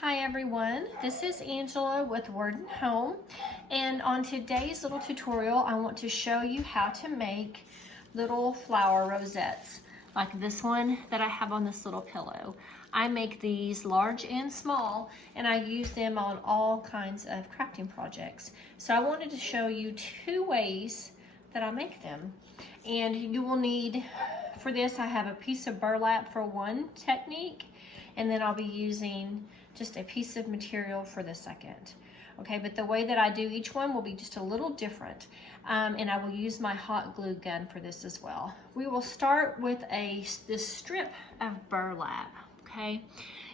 Hi everyone, this is Angela with Word and Home, and on today's little tutorial I want to show you how to make little flower rosettes like this one that I have on this little pillow. I make these large and small, and I use them on all kinds of crafting projects. So I wanted to show you two ways that I make them. And you will need, for this I have a piece of burlap for one technique, and then I'll be using just a piece of material for the second. Okay, but the way that I do each one will be just a little different. And I will use my hot glue gun for this as well. We will start with this strip of burlap, okay?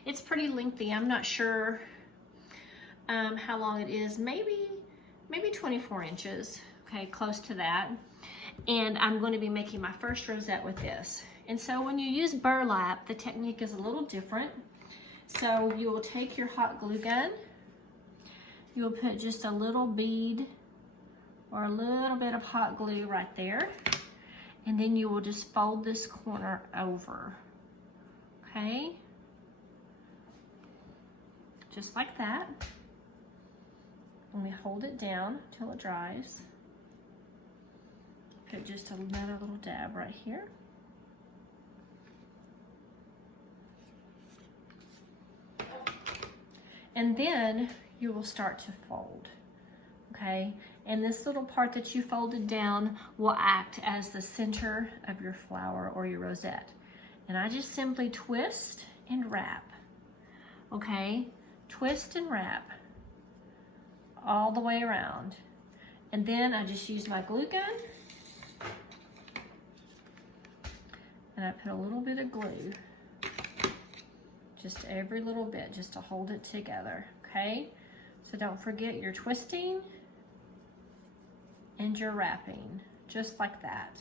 It's pretty lengthy. I'm not sure how long it is, maybe 24 inches, okay, close to that. And I'm going to be making my first rosette with this. And so when you use burlap, the technique is a little different. So you will take your hot glue gun, you will put just a little bead or a little bit of hot glue right there, and then you will just fold this corner over, okay? Just like that. And we hold it down till it dries. Put just another little dab right here. And then you will start to fold, okay? And this little part that you folded down will act as the center of your flower or your rosette. And I just simply twist and wrap, okay? Twist and wrap all the way around. And then I just use my glue gun, and I put a little bit of glue. Just every little bit, just to hold it together, okay? So don't forget you're twisting and you're wrapping, just like that.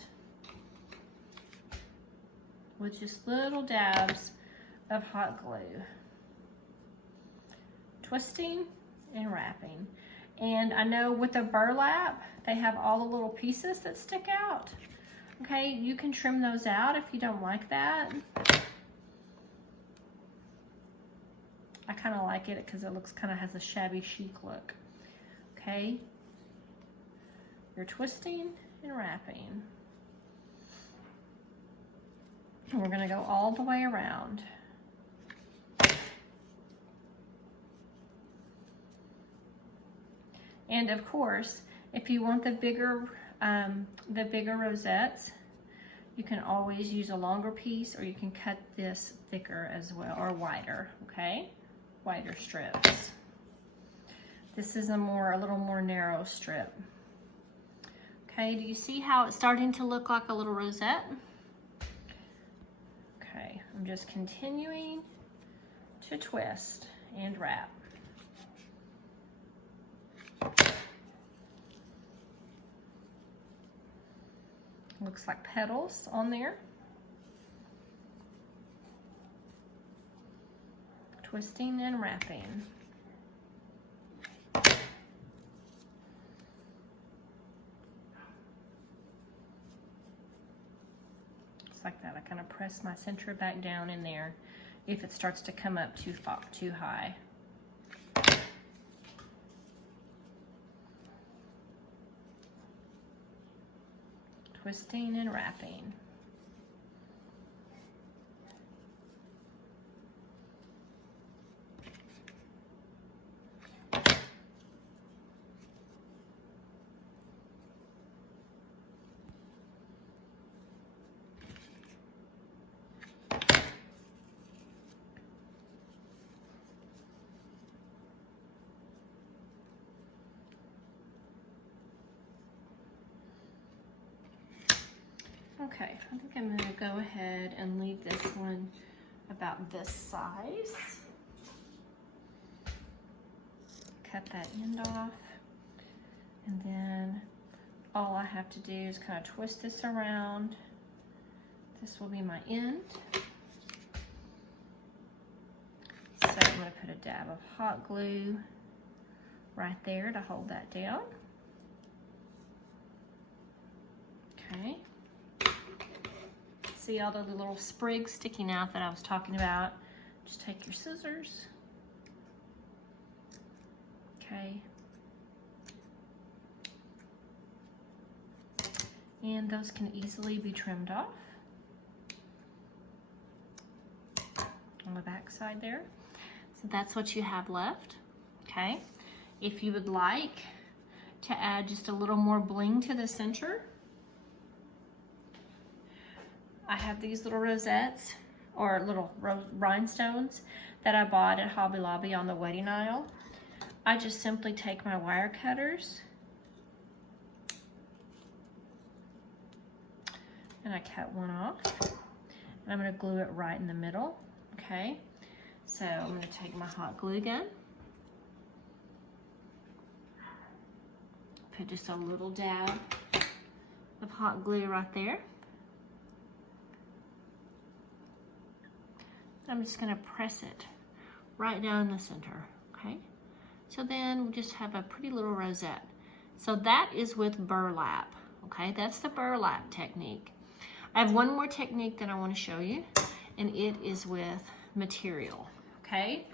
With just little dabs of hot glue. Twisting and wrapping. And I know with the burlap, they have all the little pieces that stick out. Okay, you can trim those out if you don't like that. I kind of like it because it looks kind of has a shabby chic look. Okay, you're twisting and wrapping. And we're going to go all the way around. And of course, if you want the bigger rosettes, you can always use a longer piece, or you can cut this thicker as well, or wider, okay? Wider strips. This is a little more narrow strip. Okay, do you see how it's starting to look like a little rosette? Okay, I'm just continuing to twist and wrap. Looks like petals on there. Twisting and wrapping. Just like that. I kind of press my center back down in there if it starts to come up too high. Twisting and wrapping. Okay, I think I'm going to go ahead and leave this one about this size. Cut that end off, and then all I have to do is kind of twist this around. This will be my end. So I'm going to put a dab of hot glue right there to hold that down. Okay. See all the little sprigs sticking out that I was talking about? Just take your scissors okay? And those can easily be trimmed off on the back side there. So that's what you have left, okay? If you would like to add just a little more bling to the center, I have these little rosettes or little rhinestones that I bought at Hobby Lobby on the wedding aisle. I just simply take my wire cutters and I cut one off, and I'm gonna glue it right in the middle, okay? So I'm gonna take my hot glue gun, put just a little dab of hot glue right there. I'm just gonna press it right down the center, okay? So then we just have a pretty little rosette. So that is with burlap, okay? That's the burlap technique. I have one more technique that I want to show you, and it is with material, okay?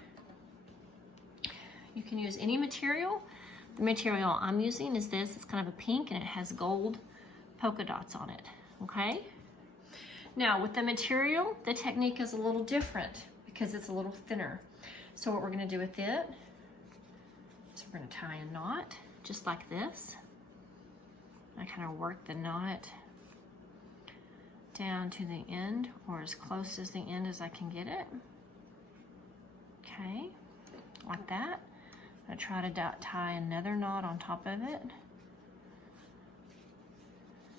You can use any material. The material I'm using is this. It's kind of a pink, and it has gold polka dots on it, okay? Now, with the material, the technique is a little different because it's a little thinner. So what we're going to do with it is we're going to tie a knot just like this. I kind of work the knot down to the end, or as close as the end as I can get it. Okay, like that. I try to tie another knot on top of it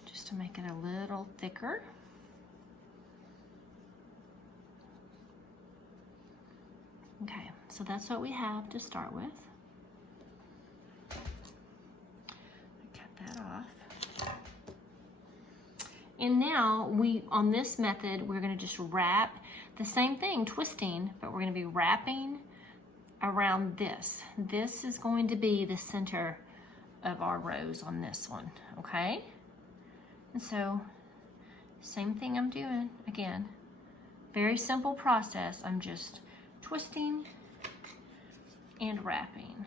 just to make it a little thicker. Okay, so that's what we have to start with. Cut that off. And now on this method, we're gonna just wrap the same thing, twisting, but we're gonna be wrapping around this. This is going to be the center of our rose on this one, okay? And so, same thing I'm doing, again, very simple process. I'm just twisting and wrapping.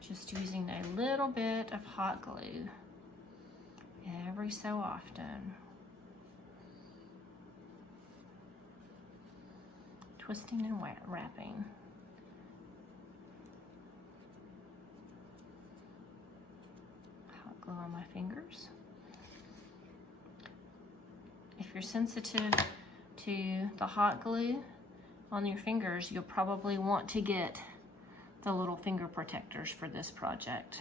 Just using a little bit of hot glue every so often. Twisting and wrapping. Hot glue on my fingers. If you're sensitive to the hot glue on your fingers, you'll probably want to get the little finger protectors for this project.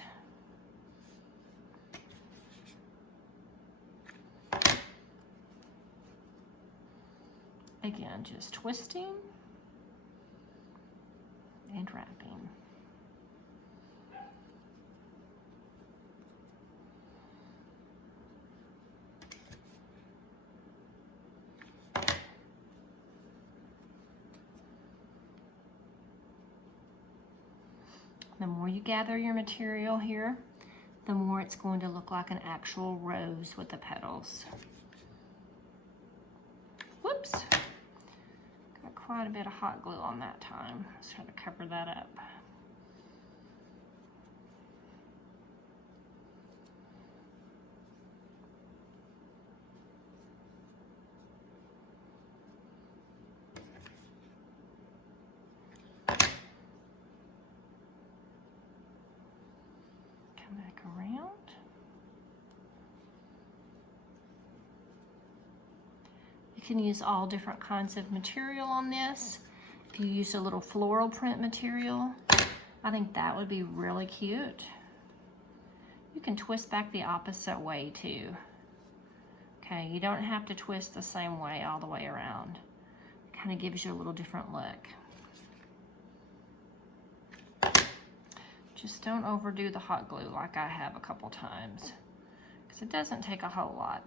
Again, just twisting and wrapping. The more you gather your material here, the more it's going to look like an actual rose with the petals. Whoops. Got quite a bit of hot glue on that time. Let's try to cover that up. Back around. You can use all different kinds of material on this. If you use a little floral print material, I think that would be really cute. You can twist back the opposite way too. Okay, you don't have to twist the same way all the way around. It kind of gives you a little different look. Just don't overdo the hot glue like I have a couple times, because it doesn't take a whole lot.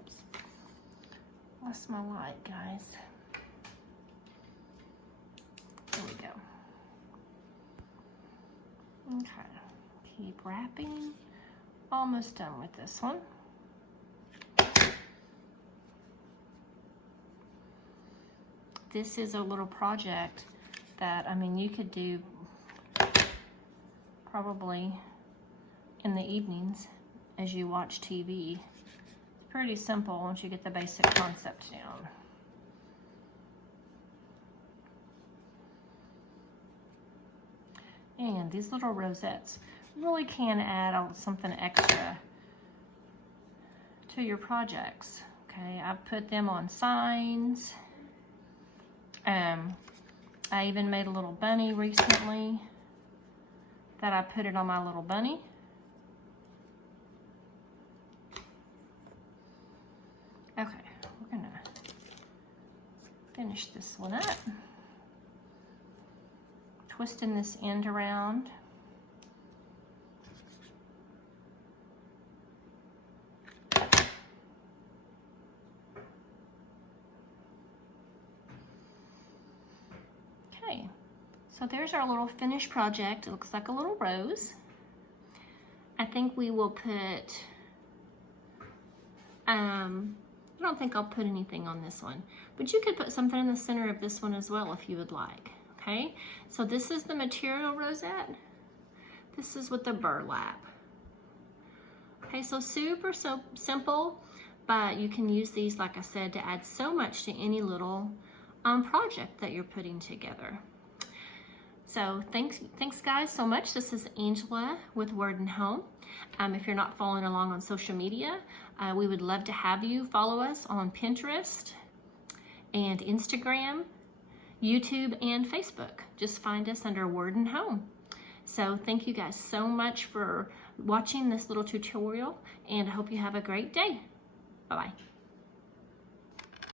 Oops. Lost my light, guys. There we go. Okay. Keep wrapping. Almost done with this one. This is a little project that, I mean, you could do probably in the evenings as you watch TV. It's pretty simple once you get the basic concept down. And these little rosettes really can add something extra to your projects. Okay, I've put them on signs. I even made a little bunny recently that I put it on my little bunny. Okay, we're gonna finish this one up. Twisting this end around. Okay, so there's our little finished project. It looks like a little rose. I think we will put, I don't think I'll put anything on this one, but you could put something in the center of this one as well if you would like. Okay, so this is the material rosette. This is with the burlap. Okay, so super so simple, but you can use these, like I said, to add so much to any little project that you're putting together. So thanks guys so much. This is Angela with Word and Home. If you're not following along on social media, we would love to have you follow us on Pinterest and Instagram, YouTube, and Facebook. Just find us under Word and Home. So thank you guys so much for watching this little tutorial, and I hope you have a great day. Bye-bye.